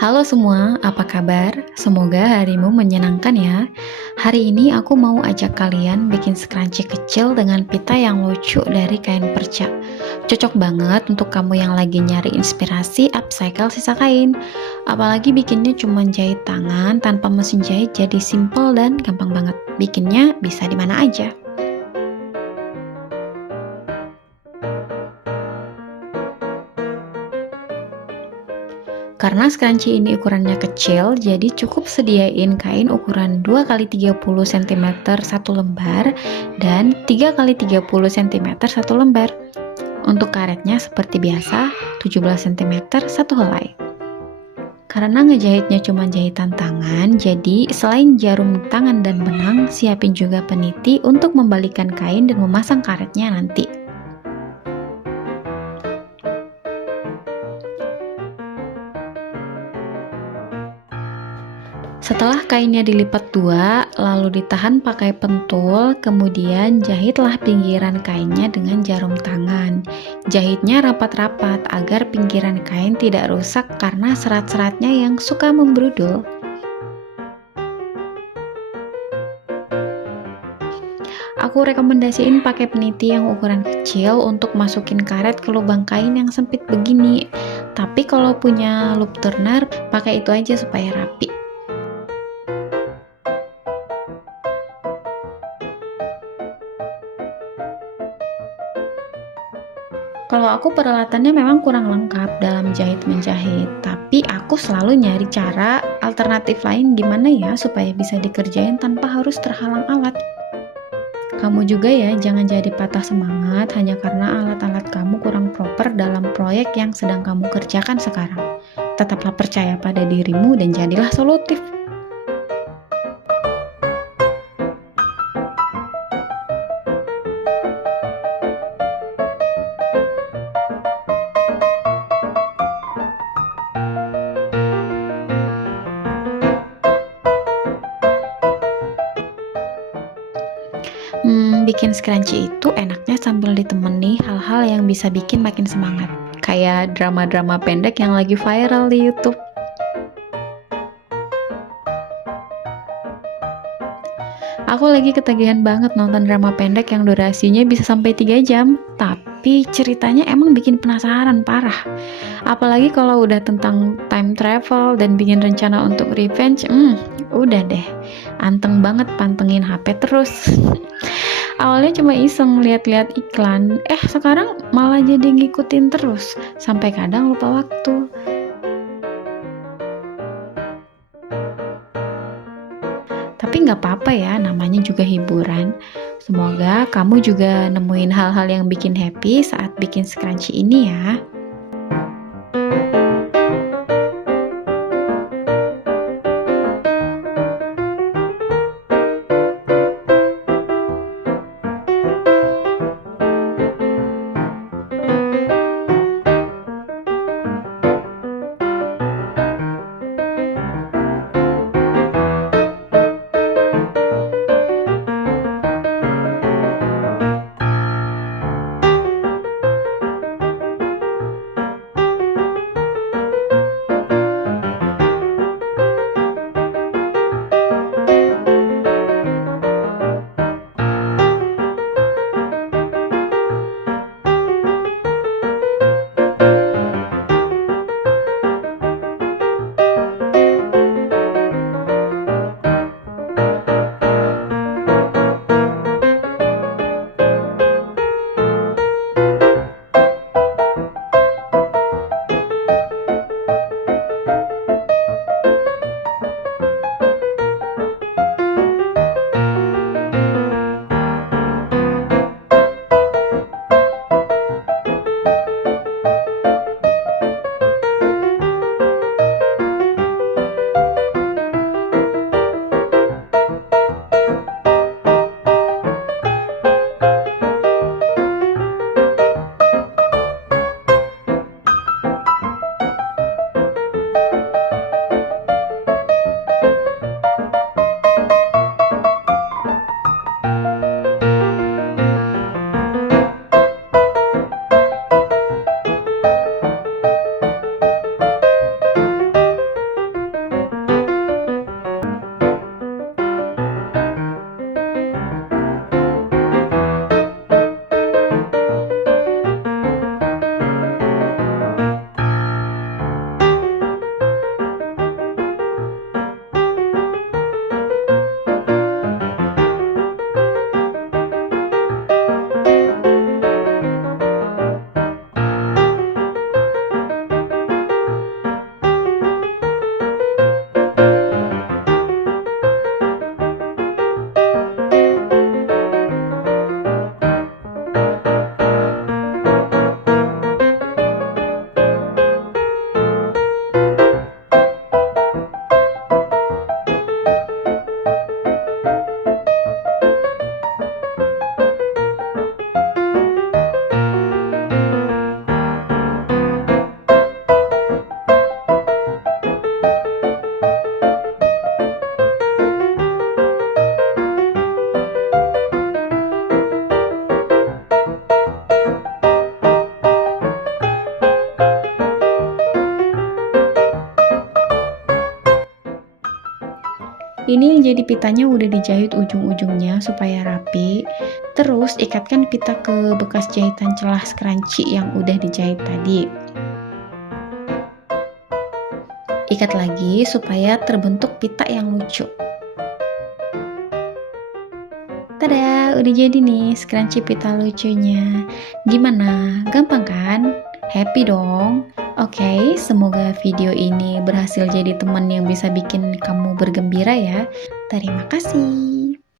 Halo semua, apa kabar? Semoga harimu menyenangkan ya. Hari ini aku mau ajak kalian bikin scrunchie kecil dengan pita yang lucu dari kain perca. Cocok banget untuk kamu yang lagi nyari inspirasi upcycle sisa kain. Apalagi bikinnya cuma jahit tangan tanpa mesin jahit, jadi simple dan gampang banget. Bikinnya bisa di mana aja. Karena scrunchie ini ukurannya kecil, jadi cukup sediain kain ukuran 2 x 30 cm satu lembar dan 3 x 30 cm satu lembar. Untuk karetnya seperti biasa, 17 cm satu helai. Karena ngejahitnya cuma jahitan tangan, jadi selain jarum tangan dan benang, siapin juga peniti untuk membalikan kain dan memasang karetnya nanti. Setelah kainnya dilipat dua, lalu ditahan pakai pentul, kemudian jahitlah pinggiran kainnya dengan jarum tangan. Jahitnya rapat-rapat agar pinggiran kain tidak rusak karena serat-seratnya yang suka membrudul. Aku rekomendasiin pakai peniti yang ukuran kecil untuk masukin karet ke lubang kain yang sempit begini. Tapi kalau punya loop turner, pakai itu aja supaya rapi. Kalau aku peralatannya memang kurang lengkap dalam jahit-menjahit, tapi aku selalu nyari cara alternatif lain gimana ya supaya bisa dikerjain tanpa harus terhalang alat. Kamu juga ya jangan jadi patah semangat hanya karena alat-alat kamu kurang proper dalam proyek yang sedang kamu kerjakan sekarang. Tetaplah percaya pada dirimu dan jadilah solutif. Bikin scrunchie itu enaknya sambil ditemani hal-hal yang bisa bikin makin semangat. Kayak drama-drama pendek yang lagi viral di YouTube. Aku lagi ketagihan banget nonton drama pendek yang durasinya bisa sampai 3 jam, tapi ceritanya emang bikin penasaran parah. Apalagi kalau udah tentang time travel dan bikin rencana untuk revenge, udah deh, anteng banget pantengin HP terus. Awalnya cuma iseng lihat-lihat iklan, sekarang malah jadi ngikutin terus, sampai kadang lupa waktu. Tapi nggak apa-apa ya, namanya juga hiburan. Semoga kamu juga nemuin hal-hal yang bikin happy saat bikin scrunchie ini ya. Ini yang jadi pitanya udah dijahit ujung-ujungnya supaya rapi. Terus ikatkan pita ke bekas jahitan celah scrunchie yang udah dijahit tadi. Ikat lagi supaya terbentuk pita yang lucu. Tada, udah jadi nih scrunchie pita lucunya. Gimana? Gampang kan? Happy dong? Oke, semoga video ini berhasil jadi teman yang bisa bikin kamu bergembira ya. Terima kasih.